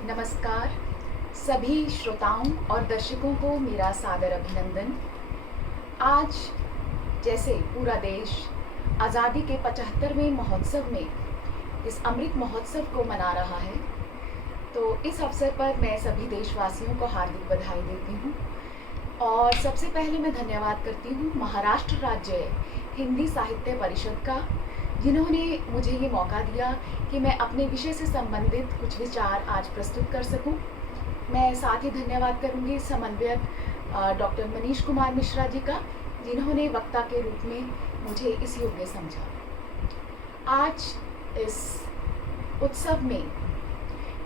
नमस्कार सभी श्रोताओं और दर्शकों को मेरा सादर अभिनंदन। आज जैसे पूरा देश आज़ादी के 75वें महोत्सव में इस अमृत महोत्सव को मना रहा है, तो इस अवसर पर मैं सभी देशवासियों को हार्दिक बधाई देती हूँ। और सबसे पहले मैं धन्यवाद करती हूँ महाराष्ट्र राज्य हिंदी साहित्य परिषद का, जिन्होंने मुझे ये मौका दिया कि मैं अपने विषय से संबंधित कुछ विचार आज प्रस्तुत कर सकूं। मैं साथ ही धन्यवाद करूंगी समन्वयक डॉक्टर मनीष कुमार मिश्रा जी का, जिन्होंने वक्ता के रूप में मुझे इस योग्य समझा। आज इस उत्सव में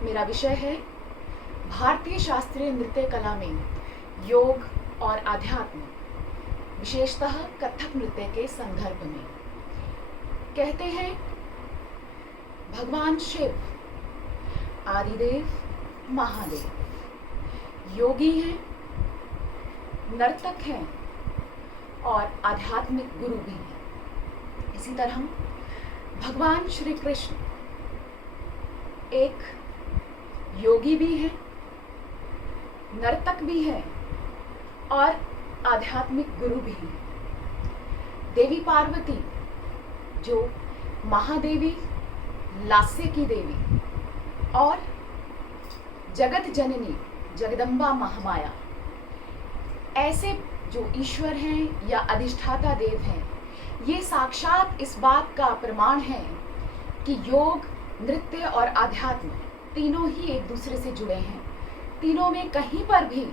मेरा विषय है भारतीय शास्त्रीय नृत्य कला में योग और आध्यात्म, विशेषतः कथक नृत्य के संदर्भ में। कहते हैं भगवान शिव आदिदेव महादेव योगी हैं, नर्तक हैं और आध्यात्मिक गुरु भी हैं। इसी तरह भगवान श्री कृष्ण एक योगी भी हैं, नर्तक भी हैं और आध्यात्मिक गुरु भी हैं। देवी पार्वती जो महादेवी, लास्य की देवी और जगत जननी जगदम्बा महामाया, ऐसे जो ईश्वर हैं या अधिष्ठाता देव हैं, ये साक्षात इस बात का प्रमाण है कि योग, नृत्य और आध्यात्म तीनों ही एक दूसरे से जुड़े हैं। तीनों में कहीं पर भी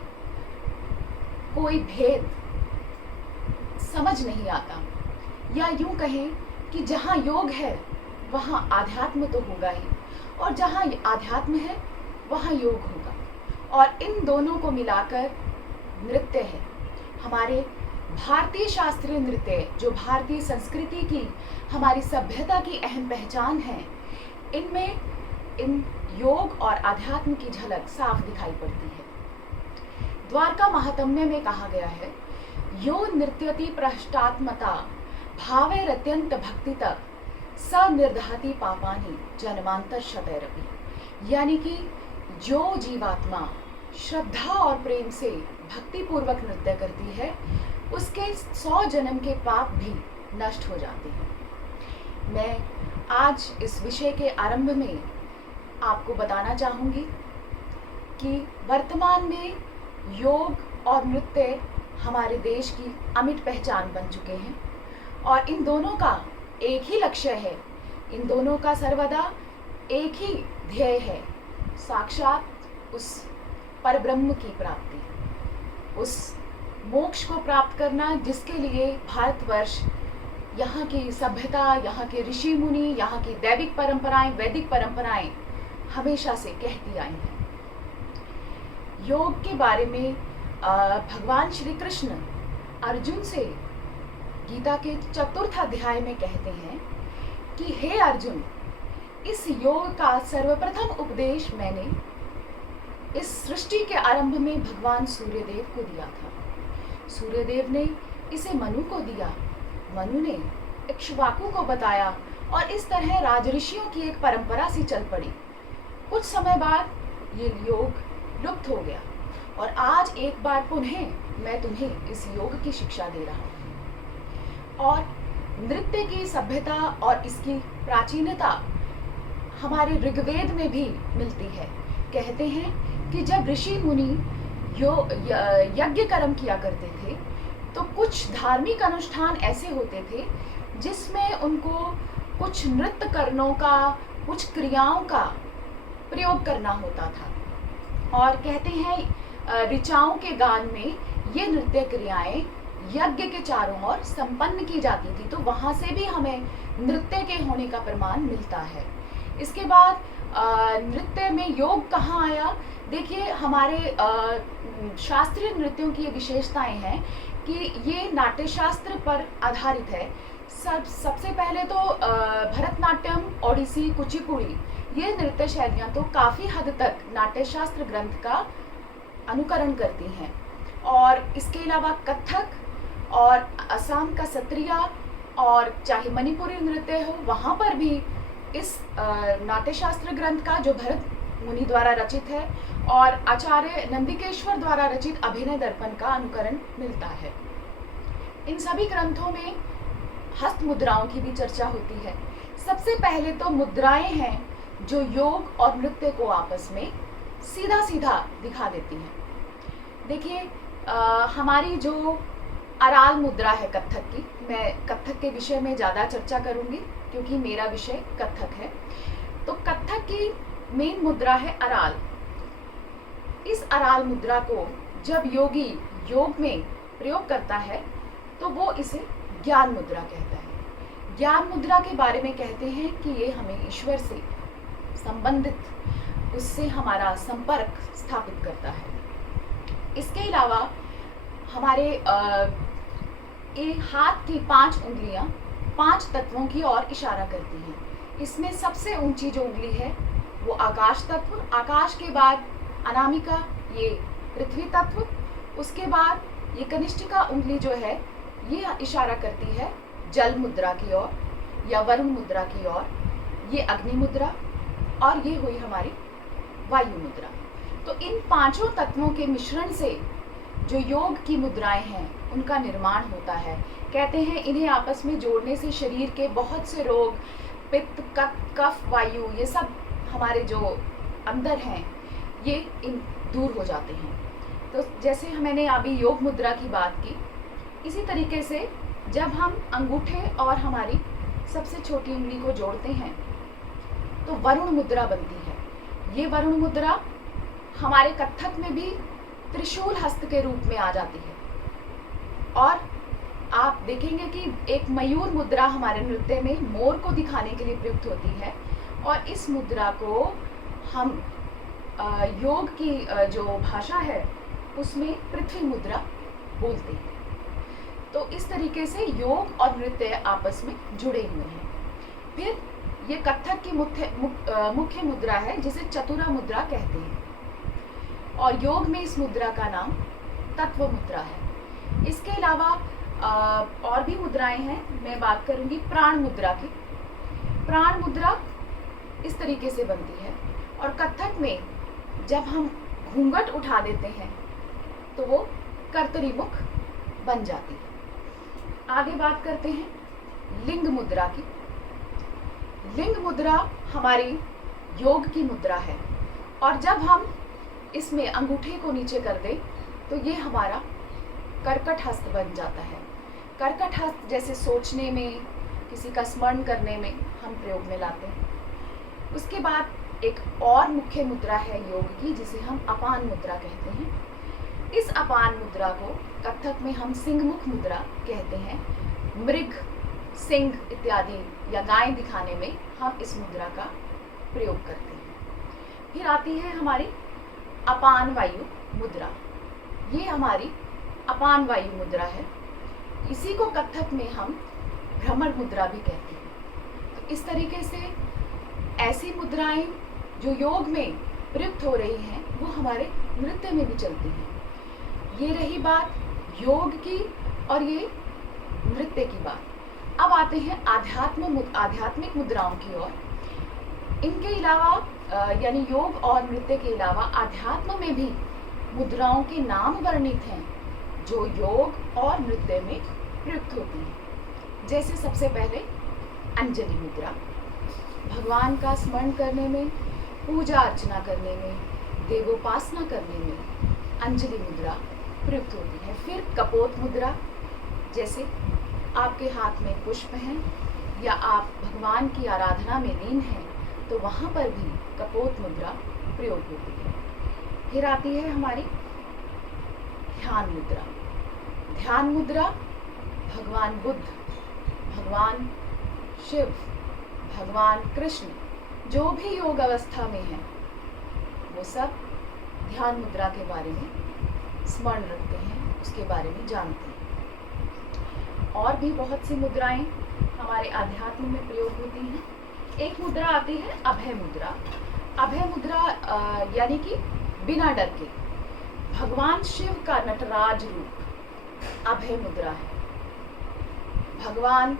कोई भेद समझ नहीं आता, या यूं कहें कि जहाँ योग है वहाँ आध्यात्म तो होगा ही, और जहाँ आध्यात्म है वहाँ योग होगा, और इन दोनों को मिलाकर नृत्य है। हमारे भारतीय शास्त्रीय नृत्य जो भारतीय संस्कृति की, हमारी सभ्यता की अहम पहचान है, इनमें इन योग और आध्यात्म की झलक साफ दिखाई पड़ती है। द्वारका महात्म्य में कहा गया है, यो नृत्यति पृष्ठात्मता भावे रत्यंत भक्ति तक स निर्धाति पापानि जन्मांतर शतैरपि। यानी कि जो जीवात्मा श्रद्धा और प्रेम से भक्ति पूर्वक नृत्य करती है, उसके 100 जन्म के पाप भी नष्ट हो जाते हैं। मैं आज इस विषय के आरंभ में आपको बताना चाहूँगी कि वर्तमान में योग और नृत्य हमारे देश की अमिट पहचान बन चुके हैं, और इन दोनों का एक ही लक्ष्य है, इन दोनों का सर्वदा एक ही ध्येय है, साक्षात उस परब्रह्म की प्राप्ति, उस मोक्ष को प्राप्त करना, जिसके लिए भारतवर्ष, यहाँ की सभ्यता, यहाँ के ऋषि मुनि, यहाँ की दैविक परंपराएं, वैदिक परंपराएं हमेशा से कहती आई हैं। योग के बारे में भगवान श्री कृष्ण अर्जुन से गीता के 4th अध्याय में कहते हैं कि हे अर्जुन, इस योग का सर्वप्रथम उपदेश मैंने इस सृष्टि के आरंभ में भगवान सूर्यदेव को दिया था। सूर्यदेव ने इसे मनु को दिया, मनु ने इक्ष्वाकु को बताया, और इस तरह राजऋषियों की एक परंपरा सी चल पड़ी। कुछ समय बाद ये योग लुप्त हो गया, और आज एक बार पुनः मैं तुम्हें इस योग की शिक्षा दे रहा हूँ। और नृत्य की सभ्यता और इसकी प्राचीनता हमारे ऋग्वेद में भी मिलती है। कहते हैं कि जब ऋषि मुनि यज्ञ कर्म किया करते थे, तो कुछ धार्मिक अनुष्ठान ऐसे होते थे जिसमें उनको कुछ नृत्य करनों का, कुछ क्रियाओं का प्रयोग करना होता था। और कहते हैं ऋचाओं के गान में ये नृत्य क्रियाएं यज्ञ के चारों ओर संपन्न की जाती थी, तो वहाँ से भी हमें नृत्य के होने का प्रमाण मिलता है। इसके बाद नृत्य में योग कहाँ आया? देखिए, हमारे शास्त्रीय नृत्यों की ये विशेषताएं हैं कि ये नाट्यशास्त्र पर आधारित है। सबसे पहले तो भरतनाट्यम, ओडिसी, कुचिपुड़ी, ये नृत्य शैलियाँ तो काफ़ी हद तक नाट्यशास्त्र ग्रंथ का अनुकरण करती हैं, और इसके अलावा कथक और असम का सत्रिया, और चाहे मणिपुरी नृत्य हो, वहाँ पर भी इस नाट्यशास्त्र ग्रंथ का, जो भरत मुनि द्वारा रचित है और आचार्य नंदिकेश्वर द्वारा रचित अभिनय दर्पण का अनुकरण मिलता है। इन सभी ग्रंथों में हस्त मुद्राओं की भी चर्चा होती है। सबसे पहले तो मुद्राएं हैं जो योग और नृत्य को आपस में सीधा सीधा दिखा देती हैं। देखिए, हमारी जो अराल मुद्रा है कथक की, मैं कथक के विषय में ज़्यादा चर्चा करूंगी क्योंकि मेरा विषय कथक है। तो कथक की मेन मुद्रा है अराल। इस अराल मुद्रा को जब योगी योग में प्रयोग करता है तो वो इसे ज्ञान मुद्रा कहता है। ज्ञान मुद्रा के बारे में कहते हैं कि ये हमें ईश्वर से संबंधित, उससे हमारा संपर्क स्थापित करता है। इसके अलावा हमारे हाथ की 5 उंगलियां 5 तत्वों की ओर इशारा करती हैं। इसमें सबसे ऊंची जो उंगली है वो आकाश तत्व, आकाश के बाद अनामिका ये पृथ्वी तत्व, उसके बाद ये कनिष्ठिका उंगली जो है ये इशारा करती है जल मुद्रा की ओर या वरुण मुद्रा की ओर, ये अग्नि मुद्रा, और ये हुई हमारी वायु मुद्रा। तो इन 5 तत्वों के मिश्रण से जो योग की मुद्राएं हैं उनका निर्माण होता है। कहते हैं इन्हें आपस में जोड़ने से शरीर के बहुत से रोग, पित्त, कफ, वायु, ये सब हमारे जो अंदर हैं ये दूर हो जाते हैं। तो जैसे मैंने अभी योग मुद्रा की बात की, इसी तरीके से जब हम अंगूठे और हमारी सबसे छोटी उंगली को जोड़ते हैं तो वरुण मुद्रा बनती है। ये वरुण मुद्रा हमारे कथक में भी त्रिशूल हस्त के रूप में आ जाती है। और आप देखेंगे कि एक मयूर मुद्रा हमारे नृत्य में मोर को दिखाने के लिए प्रयुक्त होती है, और इस मुद्रा को हम योग की जो भाषा है उसमें पृथ्वी मुद्रा बोलते हैं। तो इस तरीके से योग और नृत्य आपस में जुड़े हुए हैं। फिर ये कथक की मुख्य मुद्रा है जिसे चतुरा मुद्रा कहते हैं, और योग में इस मुद्रा का नाम तत्व मुद्रा है। इसके अलावा और भी मुद्राएं हैं। मैं बात करूंगी प्राण मुद्रा की। प्राण मुद्रा इस तरीके से बनती है, और कथक में जब हम घूंघट उठा देते हैं तो वो कर्तरी मुख बन जाती है। आगे बात करते हैं लिंग मुद्रा की। लिंग मुद्रा हमारी योग की मुद्रा है, और जब हम इसमें अंगूठे को नीचे कर दें तो ये हमारा कर्कट हस्त बन जाता है। कर्कट हस्त जैसे सोचने में, किसी का स्मरण करने में हम प्रयोग में लाते हैं। उसके बाद एक और मुख्य मुद्रा है योग की जिसे हम अपान मुद्रा कहते हैं। इस अपान मुद्रा को कथक में हम सिंहमुख मुद्रा कहते हैं। मृग, सिंह इत्यादि या गाय दिखाने में हम इस मुद्रा का प्रयोग करते हैं। फिर आती है हमारी अपान वायु मुद्रा। ये हमारी अपान वायु मुद्रा है। इसी को कथक में हम भ्रमर मुद्रा भी कहते हैं। तो इस तरीके से ऐसी मुद्राएं जो योग में प्रयुक्त हो रही हैं वो हमारे नृत्य में भी चलती हैं। ये रही बात योग की और ये नृत्य की बात। अब आते हैं आध्यात्मिक मुद्राओं की ओर। इनके अलावा यानी योग और नृत्य के अलावा आध्यात्म में भी मुद्राओं के नाम वर्णित हैं जो योग और नृत्य में प्रयुक्त होती हैं। जैसे सबसे पहले अंजलि मुद्रा, भगवान का स्मरण करने में, पूजा अर्चना करने में, देवोपासना करने में अंजलि मुद्रा प्रयुक्त होती है। फिर कपोत मुद्रा, जैसे आपके हाथ में पुष्प हैं या आप भगवान की आराधना में लीन हैं तो वहाँ पर भी कपोत मुद्रा प्रयोग होती है। फिर आती है हमारी ध्यान मुद्रा। ध्यान मुद्रा भगवान बुद्ध, भगवान शिव, भगवान कृष्ण जो भी योग अवस्था में हैं वो सब ध्यान मुद्रा के बारे में स्मरण रखते हैं, उसके बारे में जानते हैं। और भी बहुत सी मुद्राएं हमारे अध्यात्म में प्रयोग होती हैं। एक मुद्रा आती है अभय मुद्रा। अभय मुद्रा यानी कि बिना डर के भगवान शिव का नटराज रूप अभय मुद्रा है। भगवान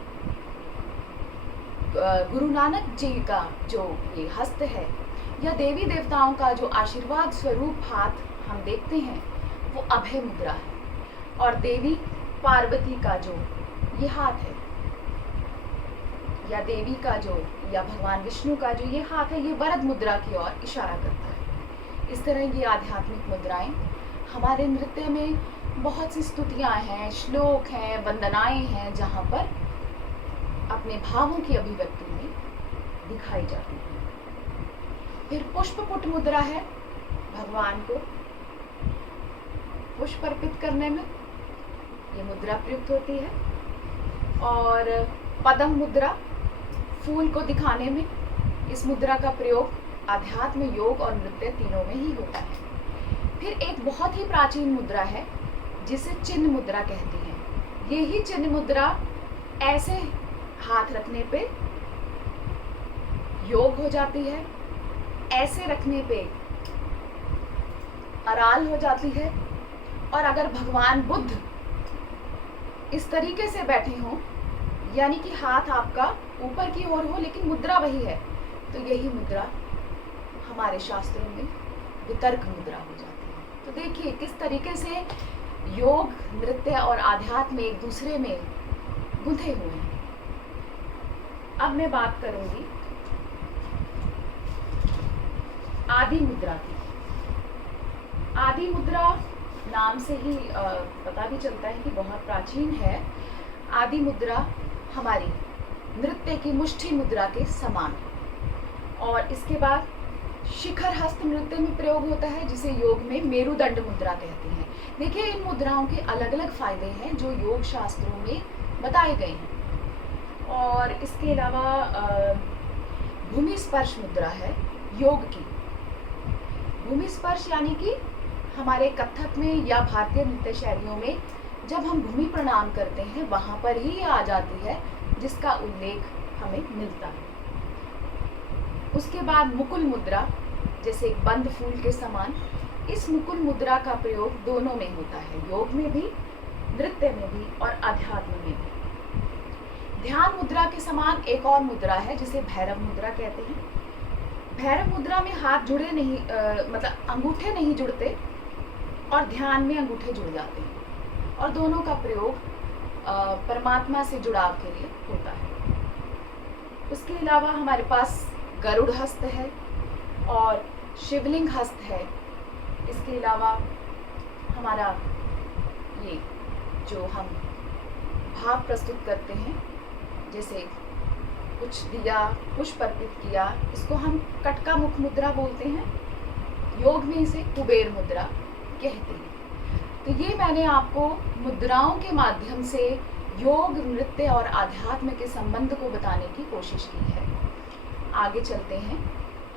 गुरु नानक जी का जो ये हस्त है या देवी देवताओं का जो आशीर्वाद स्वरूप हाथ हम देखते हैं वो अभय मुद्रा है, और देवी पार्वती का जो ये हाथ है, या देवी का जो, या भगवान विष्णु का जो ये हाथ है, ये वरद मुद्रा की ओर इशारा करता है। इस तरह ये आध्यात्मिक मुद्राएं हमारे नृत्य में बहुत सी स्तुतियां हैं, श्लोक हैं, वंदनाएं हैं, जहाँ पर अपने भावों की अभिव्यक्ति में दिखाई जाती है। फिर पुष्पपुट मुद्रा है, भगवान को पुष्प अर्पित करने में ये मुद्रा प्रयुक्त होती है। और पद्म मुद्रा, फूल को दिखाने में इस मुद्रा का प्रयोग आध्यात्म, योग और नृत्य तीनों में ही होता है। फिर एक बहुत ही प्राचीन मुद्रा है जिसे चिन्ह मुद्रा कहती हैं। ये ही चिन्ह मुद्रा ऐसे हाथ रखने पे योग हो जाती है, ऐसे रखने पे अराल हो जाती है, और अगर भगवान बुद्ध इस तरीके से बैठे हों, यानी कि हाथ आपका ऊपर की ओर हो लेकिन मुद्रा वही है, तो यही मुद्रा हमारे शास्त्रों में वितर्क मुद्रा हो जाती है। तो देखिए किस तरीके से योग, नृत्य और आध्यात्म एक दूसरे में गुंथे हुए हैं। अब मैं बात करूंगी आदि मुद्रा की। आदि मुद्रा नाम से ही पता भी चलता है कि बहुत प्राचीन है। आदि मुद्रा हमारी नृत्य की मुष्टि मुद्रा के समान है। और इसके बाद शिखर हस्त नृत्य में प्रयोग होता है, जिसे योग में मेरुदंड मुद्रा कहते हैं। देखिए इन मुद्राओं के अलग अलग फायदे हैं जो योग शास्त्रों में बताए गए हैं। और इसके अलावा भूमि स्पर्श मुद्रा है योग की। भूमि स्पर्श यानी कि हमारे कथक में या भारतीय नृत्य शैलियों में जब हम भूमि प्रणाम करते हैं वहाँ पर ही ये आ जाती है, जिसका उल्लेख हमें मिलता है। उसके बाद मुकुल मुद्रा, जैसे एक बंद फूल के समान, इस मुकुल मुद्रा का प्रयोग दोनों में होता है, योग में भी, नृत्य में भी और अध्यात्म में भी। ध्यान मुद्रा के समान एक और मुद्रा है जिसे भैरव मुद्रा कहते हैं। भैरव मुद्रा में हाथ जुड़े नहीं, मतलब अंगूठे नहीं जुड़ते, और ध्यान में अंगूठे जुड़ जाते हैं, और दोनों का प्रयोग परमात्मा से जुड़ाव के लिए होता है। उसके अलावा हमारे पास गरुड़ हस्त है और शिवलिंग हस्त है। इसके अलावा हमारा ये जो हम भाव प्रस्तुत करते हैं, जैसे कुछ दिया, पुष्प अर्पित किया, इसको हम कटका मुख मुद्रा बोलते हैं। योग में इसे कुबेर मुद्रा कहते हैं। तो ये मैंने आपको मुद्राओं के माध्यम से योग, नृत्य और आध्यात्म के संबंध को बताने की कोशिश की है। आगे चलते हैं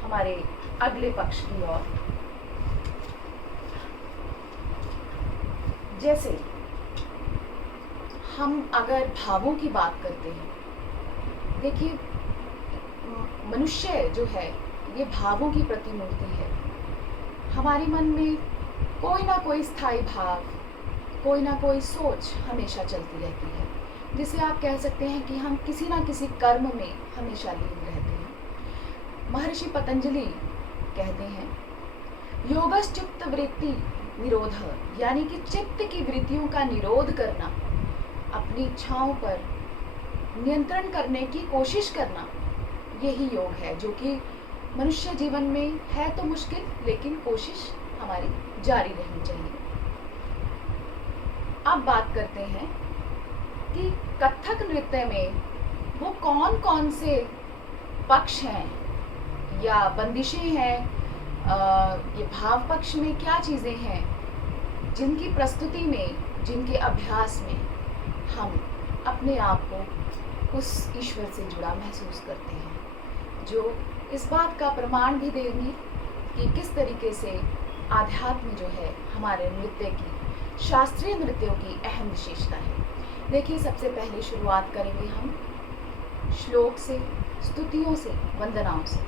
हमारे अगले पक्ष की ओर। जैसे हम अगर भावों की बात करते हैं, देखिए मनुष्य जो है ये भावों की प्रतिमूर्ति है। हमारे मन में कोई ना कोई स्थायी भाव, कोई ना कोई सोच हमेशा चलती रहती है, जिसे आप कह सकते हैं कि हम किसी ना किसी कर्म में हमेशा लीन रहते हैं। महर्षि पतंजलि कहते हैं योगश्चित्त वृत्ति निरोध, यानी कि चित्त की वृत्तियों का निरोध करना, अपनी इच्छाओं पर नियंत्रण करने की कोशिश करना, यही योग है, जो कि मनुष्य जीवन में है तो मुश्किल, लेकिन कोशिश हमारी जारी रहनी चाहिए। अब बात करते हैं कि कथक नृत्य में वो कौन कौन से पक्ष हैं या बंदिशें हैं, ये भाव पक्ष में क्या चीज़ें हैं जिनकी प्रस्तुति में, जिनके अभ्यास में हम अपने आप को उस ईश्वर से जुड़ा महसूस करते हैं, जो इस बात का प्रमाण भी देंगी कि किस तरीके से आध्यात्म जो है हमारे नृत्य की, शास्त्रीय नृत्यों की अहम विशेषता है। देखिए सबसे पहले शुरुआत करेंगे हम श्लोक से, स्तुतियों से, वंदनाओं से,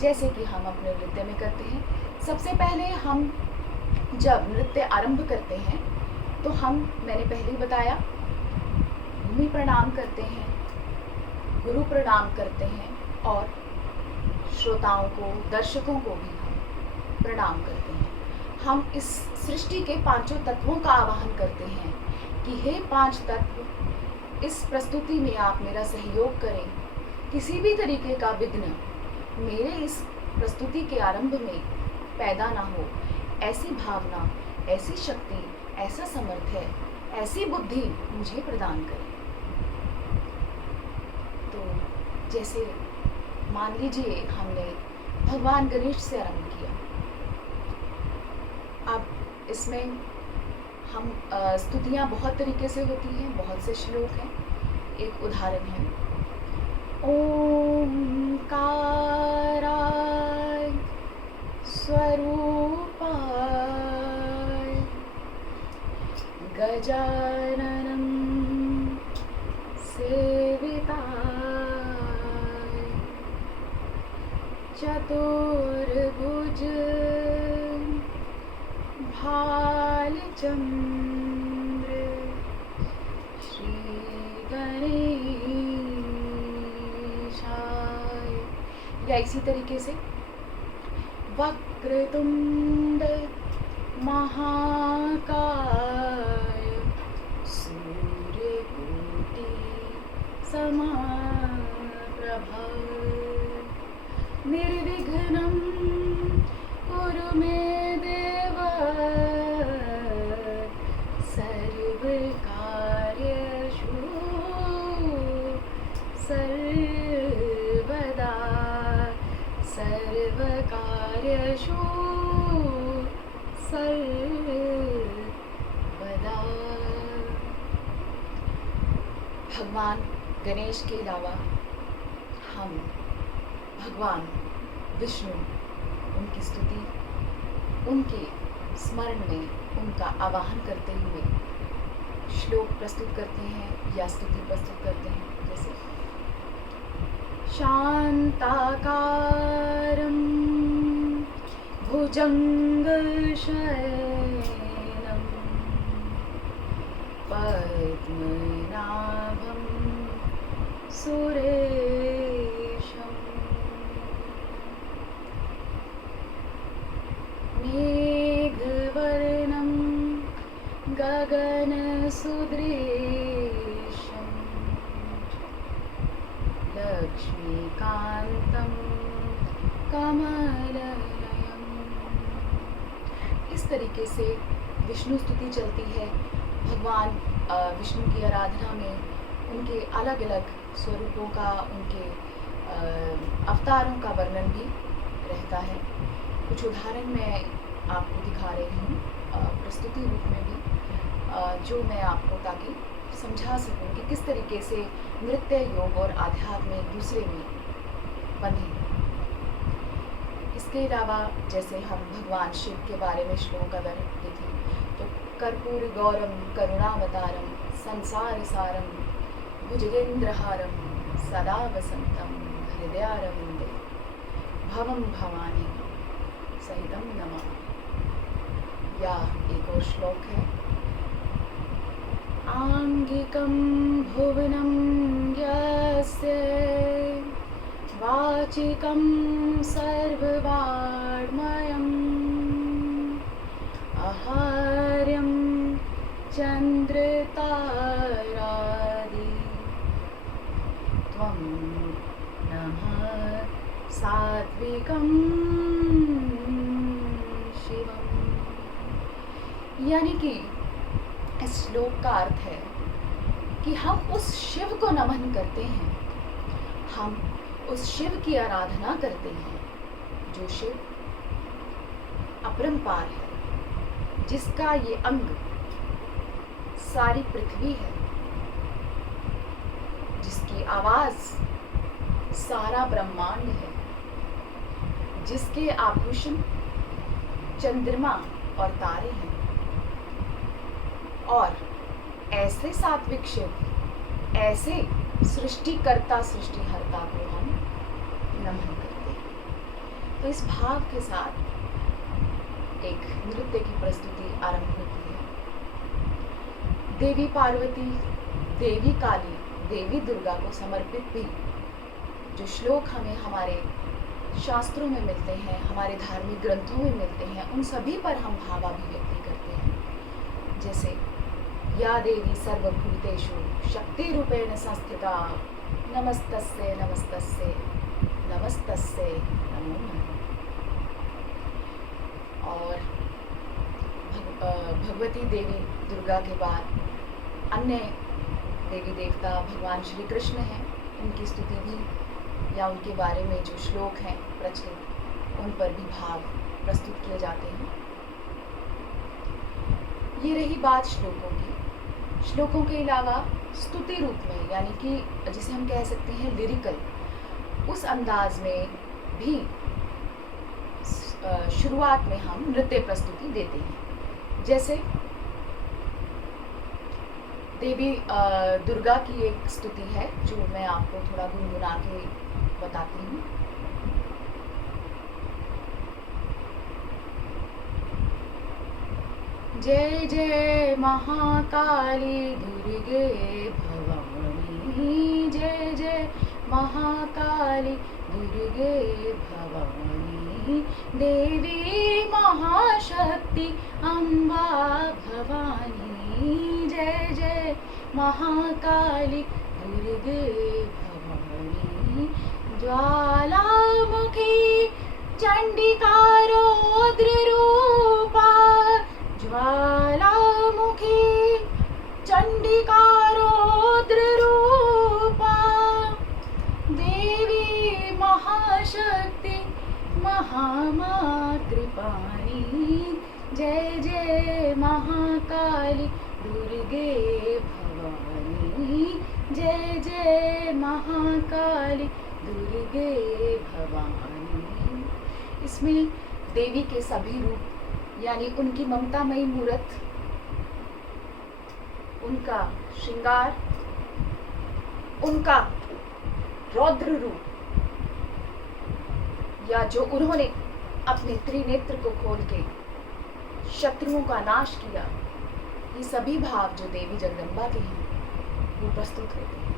जैसे कि हम अपने नृत्य में करते हैं। सबसे पहले हम जब नृत्य आरंभ करते हैं तो मैंने पहले ही बताया, भूमि प्रणाम करते हैं, गुरु प्रणाम करते हैं और श्रोताओं को, दर्शकों को भी हम प्रणाम करते हैं। हम इस सृष्टि के पांचों तत्वों का आवाहन करते हैं कि हे पांच तत्व, इस प्रस्तुति में आप मेरा सहयोग करें। किसी भी तरीके का विघ्न मेरे इस प्रस्तुति के आरंभ में पैदा ना हो, ऐसी भावना, ऐसी शक्ति, ऐसा सामर्थ्य, ऐसी बुद्धि मुझे प्रदान करें। तो जैसे मान लीजिए हमने भगवान गणेश से आरंभ किया, अब इसमें हम स्तुतियाँ बहुत तरीके से होती हैं, बहुत से श्लोक हैं। एक उदाहरण है, ओमकाराय स्वरूपाय गजाननं सेविताय चतुर्भुज भालचंद्र श्री गणेशाय, या इसी तरीके से वक्रतुंड महाकाय सूर्यकोटि समप्रभा निर्विघ्नं कुरु मे देव सर्वकार्येषु सर्वदा सर्वकार्येषु सर्वदा। भगवान गणेश के अलावा हम भगवान विष्णु, उनकी स्तुति, उनके स्मरण में उनका आवाहन करते हुए श्लोक प्रस्तुत करते हैं या स्तुति प्रस्तुत करते हैं। जैसे शांताकारं भुजंगशयनं पद्मनाभं सुरेशं मेघवर्णं गगनसदृशं लक्ष्मीकान्तं कमलनयन। इस तरीके से विष्णु स्तुति चलती है। भगवान विष्णु की आराधना में उनके अलग अलग स्वरूपों का, उनके अवतारों का वर्णन भी रहता है। कुछ उदाहरण मैं आपको दिखा रही हूँ प्रस्तुति रूप में भी, जो मैं आपको ताकि समझा सकूँ कि किस तरीके से नृत्य, योग और आध्यात्म एक दूसरे में बंधे। इसके अलावा जैसे हम भगवान शिव के बारे में श्लोक अगर देखें तो कर्पूर गौरम करुणावतारम संसार सारम भुजगेंद्रहारम सदा वसंतम हृदयारविंदे भवम भवानी सहितम नमः। या एक और श्लोक है, आंगिकं भुवनं यस्य वाचिकं सर्ववाङ्मयम् आहार्यं चन्द्रतारादि त्वं नमः सात्विकं शिवम्। यानी कि इस श्लोक का अर्थ है कि हम उस शिव को नमन करते हैं, हम उस शिव की आराधना करते हैं जो शिव अपरंपार है, जिसका ये अंग सारी पृथ्वी है, जिसकी आवाज सारा ब्रह्मांड है, जिसके आभूषण चंद्रमा और तारे हैं। और ऐसे सात्विक शिव, ऐसे सृष्टिकर्ता सृष्टिहर्ता को हम नमन करते हैं। तो इस भाव के साथ एक नृत्य की प्रस्तुति आरंभ होती है। देवी पार्वती, देवी काली, देवी दुर्गा को समर्पित भी जो श्लोक हमें हमारे शास्त्रों में मिलते हैं, हमारे धार्मिक ग्रंथों में मिलते हैं, उन सभी पर हम भावाभिव्यक्ति करते हैं। जैसे या देवी सर्वभूतेषु शक्तिरूपेण संस्थिता नमस्तस्यै नमस्तस्यै नमस्तस्यै नमो नमः। और भगवती देवी दुर्गा के बाद अन्य देवी देवता भगवान श्री कृष्ण हैं, उनकी स्तुति भी या उनके बारे में जो श्लोक हैं प्रचलित, उन पर भी भाव प्रस्तुत किए जाते हैं। ये रही बात श्लोकों की। श्लोकों के अलावा स्तुति रूप में, यानी कि जिसे हम कह सकते हैं लिरिकल, उस अंदाज में भी शुरुआत में हम नृत्य प्रस्तुति देते हैं। जैसे देवी दुर्गा की एक स्तुति है जो मैं आपको थोड़ा गुनगुना के बताती हूँ। जय जय महाकाली दुर्गे भवानी, जय जय महाकाली दुर्गे भवानी, देवी महाशक्ति अम्बा भवानी, जय जय महाकाली दुर्गे भवानी, ज्वालामुखी चंडिका रौद्र रूपा, ज्वालामुखी चंडिका रौद्र रूपा, देवी महाशक्ति महामातृपाणी, जय जय महाकाली दुर्गे भवानी, जय जय महाकाली दुर्गे भवानी। इसमें देवी के सभी रूप, यानी उनकी ममतामयी मूर्त, उनका श्रृंगार, उनका रौद्र रूप, या जो उन्होंने अपने त्रिनेत्र को खोल के शत्रुओं का नाश किया, ये सभी भाव जो देवी जगदम्बा के हैं वो प्रस्तुत होते हैं।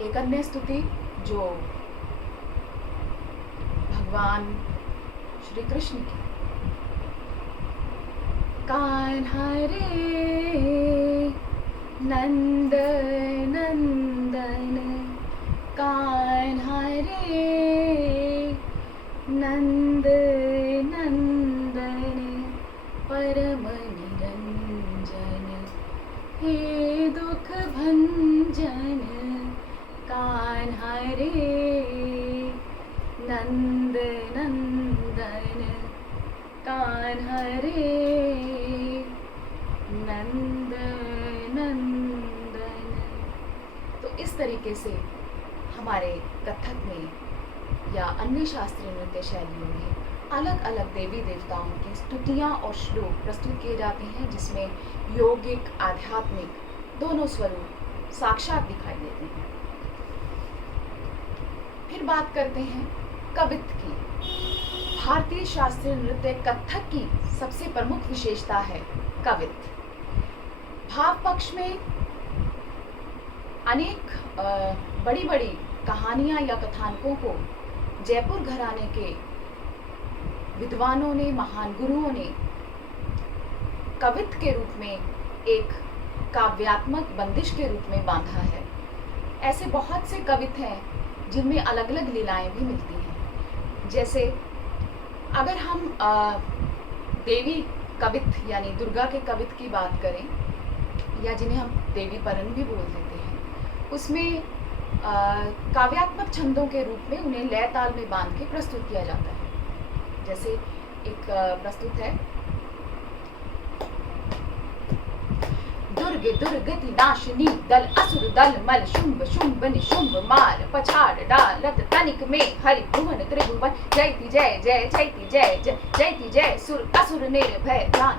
एक अन्य स्तुति जो भगवान श्री कृष्ण की, कान्हा रे नंद नंदन, कान्हा रे नंद नंदन, परम निरंजन हे दुख भंजन, कान्हा रे नंद नंदन, कान्हा रे नंद नंदन। तो इस तरीके से हमारे कथक में या अन्य शास्त्रीय नृत्य शैलियों में अलग अलग देवी देवताओं की स्तुतियाँ और श्लोक प्रस्तुत किए जाते हैं, जिसमें यौगिक आध्यात्मिक दोनों स्वरूप साक्षात दिखाई देते हैं। फिर बात करते हैं कवित्व की। भारतीय शास्त्रीय नृत्य कथक की सबसे प्रमुख विशेषता है कवित्व। भाव पक्ष में अनेक बड़ी बड़ी कहानियां या कथानकों को जयपुर घराने के विद्वानों ने, महान गुरुओं ने कवित्व के रूप में एक काव्यात्मक बंदिश के रूप में बांधा है। ऐसे बहुत से कवित्व हैं जिनमें अलग अलग लीलाएं भी मिलती हैं। जैसे अगर हम देवी कवित्व यानी दुर्गा के कवित्व की बात करें, या जिन्हें हम देवी परन भी बोल देते हैं, उसमें काव्यात्मक छंदों के रूप में उन्हें लय ताल में बांध के प्रस्तुत किया जाता है। जैसे एक प्रस्तुत है, दुर्ग दुर्गति नाशिनी दल असुर दल मल शुंभ शुंभ निशुंभ मार पछाड़ डालत तनिक में हरि भुवन त्रिभुवन जयति जय जय जयति जय जय जयति जय सुर असुर निर्भय ध्यान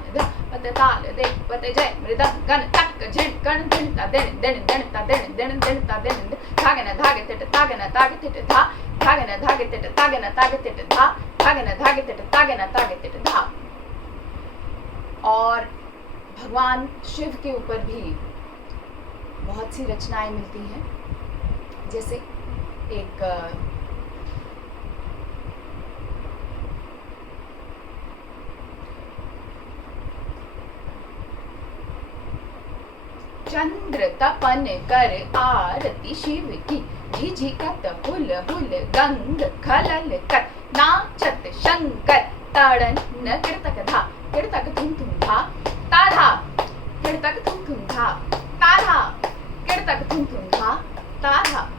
पतताल दे पत जय मृदंग गण तक झिण कण झिण ता दिन दिन दिन ता दिन दिन दिन ता दिन धागन धागे तिट तागन तागे तिट धा धागन धागे तिट तागन तागे तिट धा धागन धागे तिट तागन तागे तिट धा। और भगवान शिव के ऊपर भी बहुत सी रचनाएं मिलती हैं। जैसे एक चंद्र तपन कर आरती शिव की, झिझिकत हुल हुल गंग खलल कर, नाचत शंकर ताड़न न कीर्तक धा, कीर्तक धुम धुम धा ताधा, कीर्तक धुम धुम धा ताधा, कीर्तक धुम धुम धा ताधा।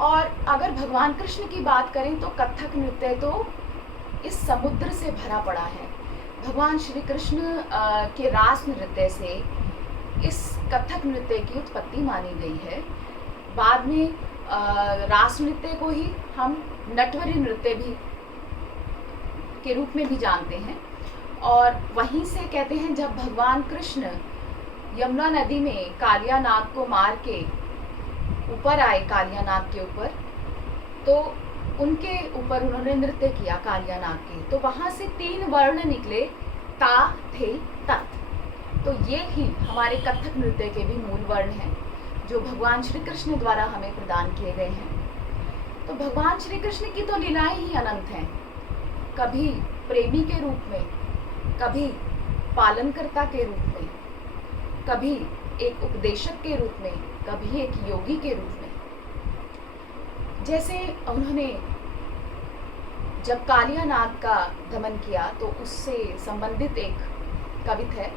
और अगर भगवान कृष्ण की बात करें तो कथक नृत्य तो इस समुद्र से भरा पड़ा है। भगवान श्री कृष्ण के रास नृत्य से इस कथक नृत्य की उत्पत्ति मानी गई है। बाद में रास नृत्य को ही हम नटवरी नृत्य भी के रूप में भी जानते हैं। और वहीं से कहते हैं जब भगवान कृष्ण यमुना नदी में कालियानाग को मार के ऊपर आए, कालियानाग के ऊपर, तो उनके ऊपर उन्होंने नृत्य किया कालियानाग के, तो वहां से 3 वर्ण निकले, ता थे तत्। तो ये ही हमारे कथक नृत्य के भी मूल वर्ण हैं जो भगवान श्री कृष्ण द्वारा हमें प्रदान किए गए हैं। तो भगवान श्री कृष्ण की तो लीलाएं ही अनंत हैं, कभी प्रेमी के रूप में, कभी पालनकर्ता के रूप में, कभी एक उपदेशक के रूप में, कभी एक योगी के रूप में। जैसे उन्होंने जब कालियानाग का दमन किया तो उससे संबंधित एक कवित है,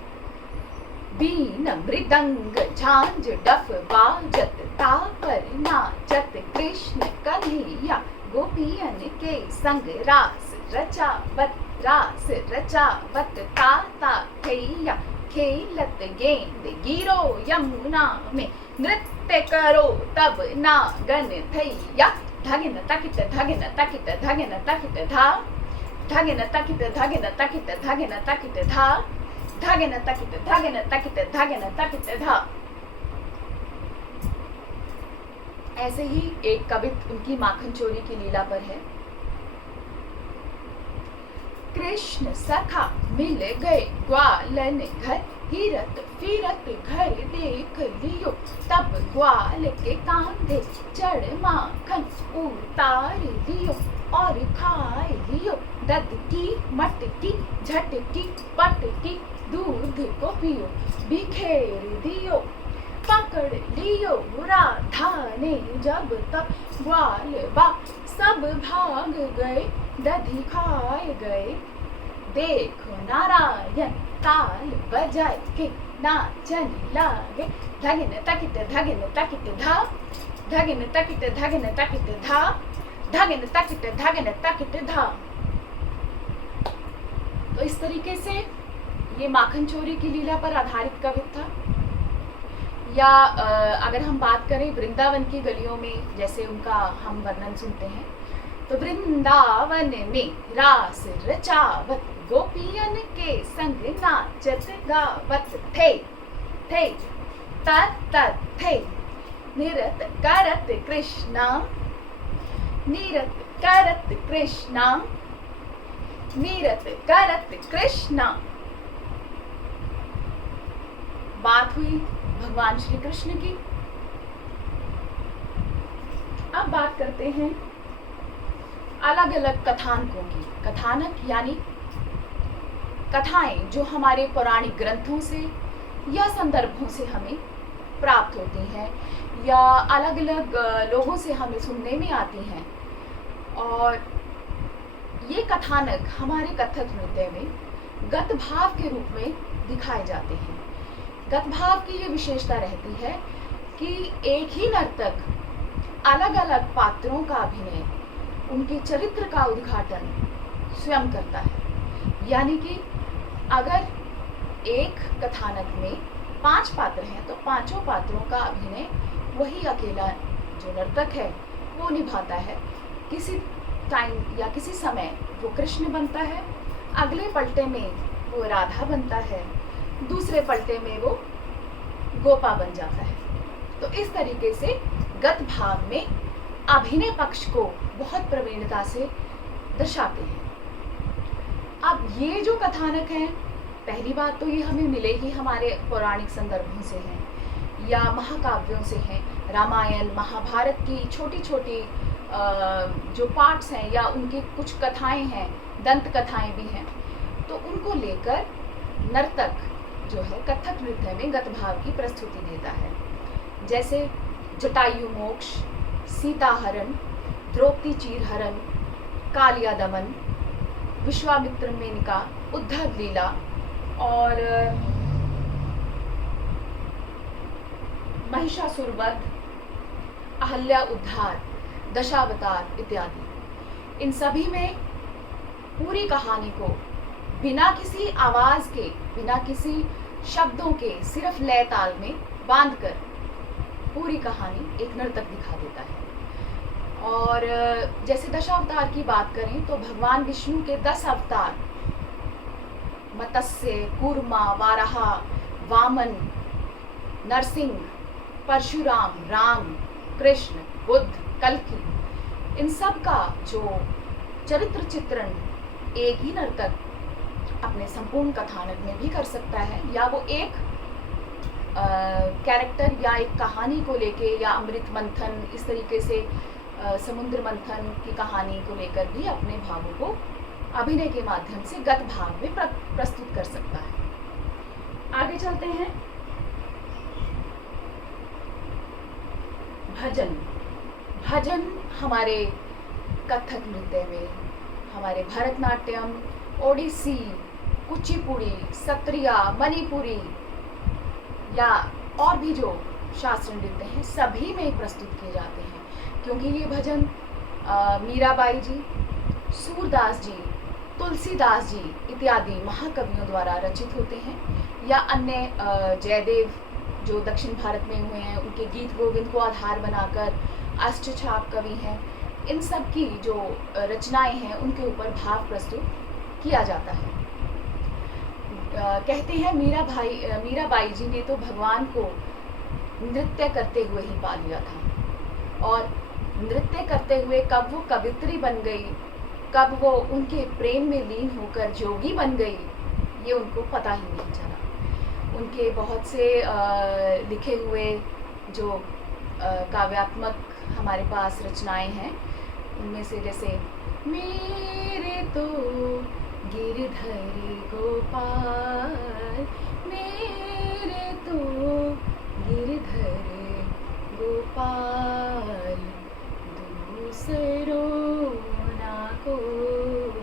बीन मृदंग झांझ डफ बाजत, तापर नाचत कृष्ण कन्हैया, गोपियन के संग रास रचावत, रास रचावत ताता थैया, खेलत गेंद गिरो यमुना में, नृत्य करो तब नागन थैया, धगिन तकित धगिन तकित धगिन तकित धा, धगिन तकित धगिन तकित धगिन तकित धा, धगिन तकित धगिन तकित धगिन तकित धा। ऐसे ही एक कवित उनकी माखन चोरी की लीला पर है। कृष्ण सखा मिल गए ग्वालन घर, हिरत फिरत घर देख लियो, तब ग्वाल के कांधे चढ़ माखन उतार लियो, और खाए लियो ददकी मटकी झटकी पटकी, दूध को पियो बिखेर दियो, पकड़ लियो राधा ने जब तक ग्वाल बा, सब भाग गए दधी खाए गए, देखो नारायण ताल बजाए के नाचन लागे, धगिन तकित धगिन तकित धा, धगिन तकित धगिन तकित धा, धगिन तकित धगिन तकित धा। तो इस तरीके से ये माखन चोरी की लीला पर आधारित कवित था। या अगर हम बात करें वृंदावन की गलियों में, जैसे उनका हम वर्णन सुनते हैं, तो वृंदावन में रास रचावत, गोपियन के संग नाचत गावत थे, थे तत थे, निरत करत कृष्णा, निरत करत कृष्णा, निरत करत कृष्णा। बात हुई भगवान श्री कृष्ण की। अब बात करते हैं अलग अलग कथानकों की। कथानक यानी कथाएं जो हमारे पौराणिक ग्रंथों से या संदर्भों से हमें प्राप्त होती हैं या अलग अलग लोगों से हमें सुनने में आती हैं। और ये कथानक हमारे कथक नृत्य में गत भाव के रूप में दिखाए जाते हैं। गत भाव की ये विशेषता रहती है कि एक ही नर्तक अलग अलग पात्रों का अभिनय, उनके चरित्र का उद्घाटन स्वयं करता है। यानी कि अगर एक कथानक में 5 पात्र हैं तो 5 पात्रों का अभिनय वही अकेला जो नर्तक है वो निभाता है। किसी टाइम या किसी समय वो कृष्ण बनता है, अगले पलटे में वो राधा बनता है, दूसरे पलटे में वो गोपा बन जाता है। तो इस तरीके से गत भाव में अभिनय पक्ष को बहुत प्रवीणता से दर्शाते हैं। अब ये जो कथानक हैं, पहली बात तो ये हमें मिले ही हमारे पौराणिक संदर्भों से हैं या महाकाव्यों से हैं, रामायण महाभारत की छोटी छोटी जो पार्ट्स हैं या उनकी कुछ कथाएं हैं, दंत कथाएं भी हैं, तो उनको लेकर नर्तक जो है कथक नृत्य में गत भाव की प्रस्तुति देता है। जैसे जटायु मोक्ष, सीता हरण, द्रौपदी चीर हरण, कालिया दमन, विश्वामित्र मेनका, उद्धव लीला और महिषासुर वध, अहल्या उद्धार, दशावतार इत्यादि। इन सभी में पूरी कहानी को बिना किसी आवाज के, बिना किसी शब्दों के, सिर्फ लय ताल में बांधकर पूरी कहानी एक नर्तक दिखा देता है। और जैसे दशावतार की बात करें तो भगवान विष्णु के 10 अवतार, मत्स्य, कूर्मा, वाराहा, वामन, नरसिंह, परशुराम, राम, कृष्ण, बुद्ध, कल्कि, इन सब का जो चरित्र चित्रण एक ही नर्तक अपने संपूर्ण कथानक में भी कर सकता है, या वो एक कैरेक्टर या एक कहानी को लेके, या अमृत मंथन, इस तरीके से समुद्र मंथन की कहानी को लेकर भी अपने भावों को अभिनय के माध्यम से गत भाव में प्रस्तुत कर सकता है। आगे चलते हैं। भजन। भजन हमारे कथक नृत्य में, हमारे भरतनाट्यम, ओडिसी, कुचिपुड़ी, सत्रिया, मणिपुरी या और भी जो शास्त्रीय नृत्य हैं सभी में प्रस्तुत किए जाते हैं, क्योंकि ये भजन मीराबाई जी, सूरदास जी, तुलसीदास जी इत्यादि महाकवियों द्वारा रचित होते हैं, या अन्य जयदेव जो दक्षिण भारत में हुए हैं उनके गीत गोविंद को आधार बनाकर अष्टछाप कवि हैं, इन सब की जो रचनाएं हैं उनके ऊपर भाव प्रस्तुत किया जाता है। कहते हैं मीराबाई जी ने तो भगवान को नृत्य करते हुए ही पा लिया था, और नृत्य करते हुए कब वो कवित्री बन गई, कब वो उनके प्रेम में लीन होकर जोगी बन गई, ये उनको पता ही नहीं चला। उनके बहुत से लिखे हुए जो काव्यात्मक हमारे पास रचनाएं हैं, उनमें से जैसे मेरे तो गिरधर गोपाल, मेरे तो गिरधर गोपाल, दूसरों ना कोई,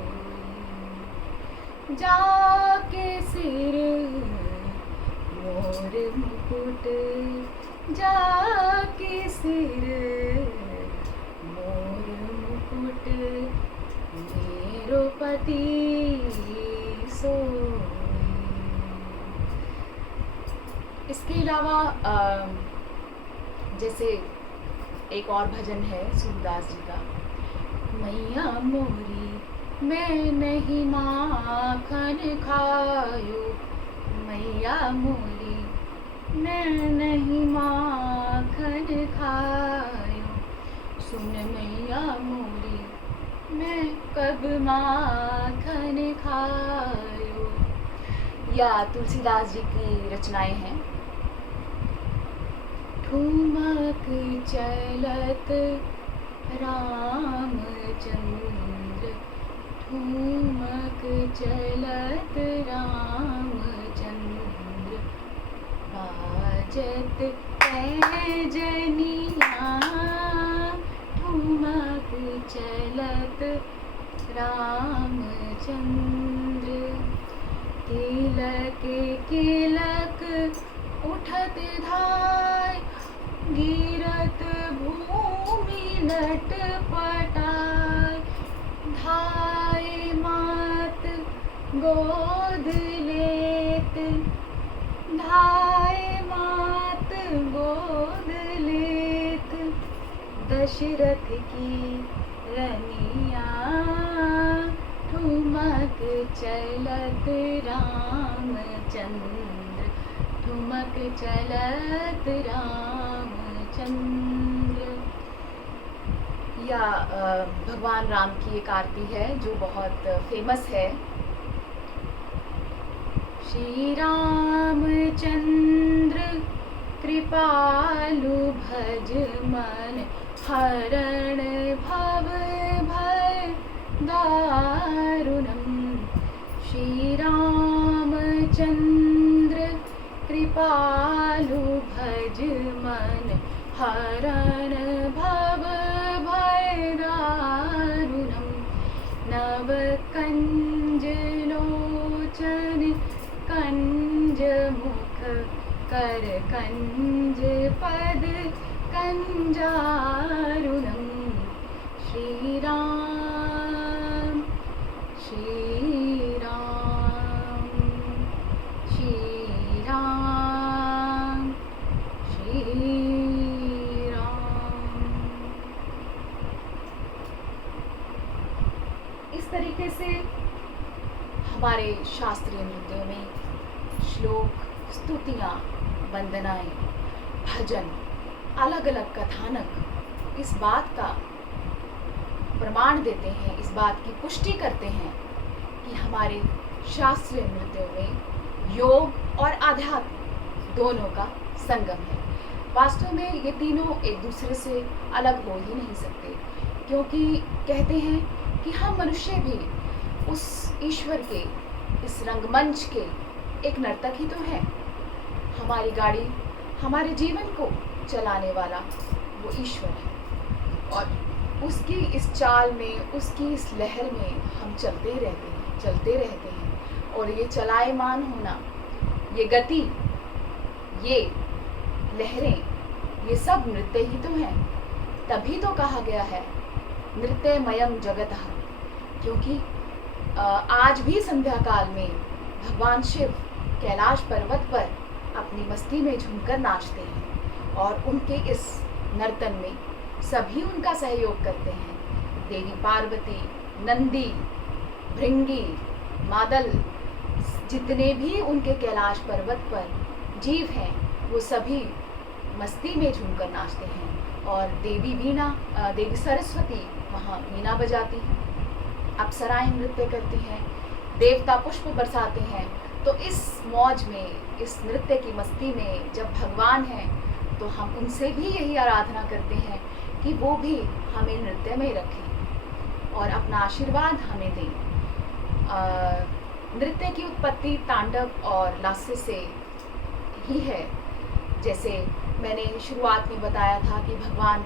जाके सिर मोर मुकुट, जाके सिर मोर मुकुट, मेरो पति सोई। इसके अलावा जैसे एक और भजन है सूरदास जी का, मैया मोरी मैं नहीं माखन खायो, मैया मोरी मैं नहीं माखन खायो, सुन मैया मोरी मैं कब माखन खायो। या तुलसीदास जी की रचनाएं हैं, ठुमक चलत रामचंद्र, ठुमक चलत रामचंद्र, बाजत पैजनिया, ठुमक चलत रामचंद्र, तिलक तिलक उठत धाय, गिरत भूमि लट पटाय, धाय मात गोद लेत, धाय मात गोद लेत, दशरथ की रनिया, ठुमक चलत रामचंद्र, ठुमक चलत रामचंद्र। या भगवान राम की एक आरती है जो बहुत फेमस है, श्री रामचंद्र कृपालु भज मन हरण भव भय दारुणम्। श्री रामचंद्र कृपालु भज मन हरण भव भय दारुणम्। नव कंज लोचन कंज मुख कर कंज पद कंजारुणम्। श्री राम श्री राम श्री राम श्री राम। इस तरीके से हमारे शास्त्रीय नृत्यों में श्लोक, स्तुतियाँ, वंदनाएं, भजन, अलग अलग कथानक इस बात का प्रमाण देते हैं, इस बात की पुष्टि करते हैं कि हमारे शास्त्रीय नृत्यों में योग और आध्यात्म दोनों का संगम है। वास्तव में ये तीनों एक दूसरे से अलग हो ही नहीं सकते, क्योंकि कहते हैं कि हम मनुष्य भी उस ईश्वर के, इस रंगमंच के एक नर्तक ही तो हैं। हमारी गाड़ी, हमारे जीवन को चलाने वाला वो ईश्वर है, और उसकी इस चाल में, उसकी इस लहर में हम चलते रहते हैं। और ये चलायमान होना, ये गति, ये लहरें, ये सब नृत्य ही तो हैं। तभी तो कहा गया है नृत्यमयम जगतः, क्योंकि आज भी संध्या काल में भगवान शिव कैलाश पर्वत पर अपनी मस्ती में झूमकर नाचते हैं, और उनके इस नर्तन में सभी उनका सहयोग करते हैं। देवी पार्वती, नंदी, भृंगी, मादल, जितने भी उनके कैलाश पर्वत पर जीव हैं, वो सभी मस्ती में झूमकर नाचते हैं। और देवी सरस्वती वहाँ वीणा बजाती हैं, अप्सराएं नृत्य करती हैं, देवता पुष्प बरसाते हैं। तो इस मौज में, इस नृत्य की मस्ती में जब भगवान हैं, तो हम उनसे भी यही आराधना करते हैं कि वो भी हमें नृत्य में रखें और अपना आशीर्वाद हमें दें। नृत्य की उत्पत्ति तांडव और लास्य से ही है। जैसे मैंने शुरुआत में बताया था कि भगवान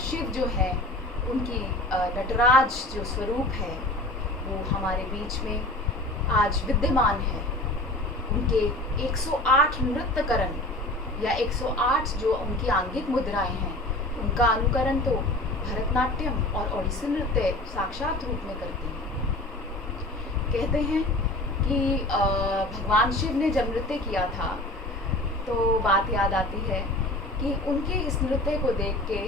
शिव जो है, उनकी नटराज जो स्वरूप है वो हमारे बीच में आज विद्यमान है। उनके 108 नृत्यकरण या 108 जो उनकी आंगिक मुद्राएं हैं, उनका अनुकरण तो भरतनाट्यम और ओडिसी नृत्य साक्षात रूप में करती हैं। कहते हैं कि भगवान शिव ने जब नृत्य किया था, तो बात याद आती है कि उनके इस नृत्य को देख के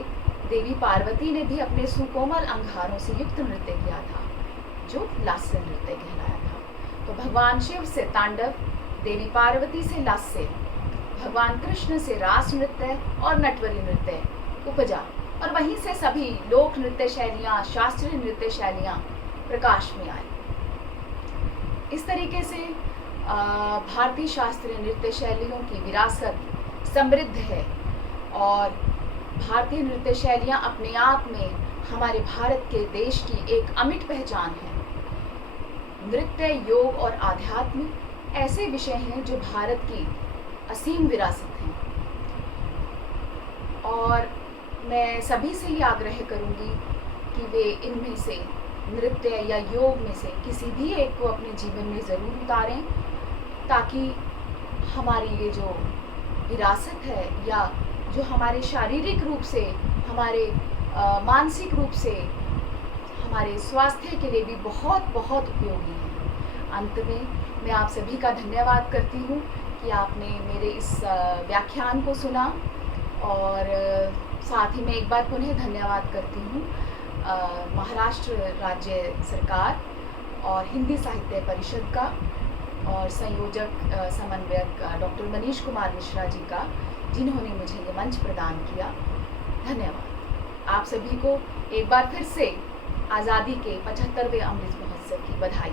देवी पार्वती ने भी अपने सुकोमल अंगारों से युक्त नृत्य किया था, जो लास्य नृत्य कहलाया था। तो भगवान शिव से तांडव, देवी पार्वती से लास्य, भगवान कृष्ण से रास नृत्य और नटवरी नृत्य उपजा, और वहीं से सभी लोक नृत्य शैलियाँ, शास्त्रीय नृत्य शैलियाँ प्रकाश में आई। इस तरीके से भारतीय शास्त्रीय नृत्य शैलियों की विरासत समृद्ध है, और भारतीय नृत्य शैलियाँ अपने आप में हमारे भारत के देश की एक अमिट पहचान है। नृत्य, योग और आध्यात्म ऐसे विषय हैं जो भारत की असीम विरासत हैं, और मैं सभी से ये आग्रह करूँगी कि वे इनमें से नृत्य या योग में से किसी भी एक को अपने जीवन में ज़रूर उतारें, ताकि हमारी ये जो विरासत है, या जो हमारे शारीरिक रूप से, हमारे मानसिक रूप से, हमारे स्वास्थ्य के लिए भी बहुत बहुत उपयोगी है। अंत में मैं आप सभी का धन्यवाद करती हूँ कि आपने मेरे इस व्याख्यान को सुना, और साथ ही मैं एक बार पुनः धन्यवाद करती हूँ महाराष्ट्र राज्य सरकार और हिंदी साहित्य परिषद का, और संयोजक समन्वयक डॉक्टर मनीष कुमार मिश्रा जी का, जिन्होंने मुझे ये मंच प्रदान किया। धन्यवाद। आप सभी को एक बार फिर से आज़ादी के 75वें अमृत महोत्सव की बधाई।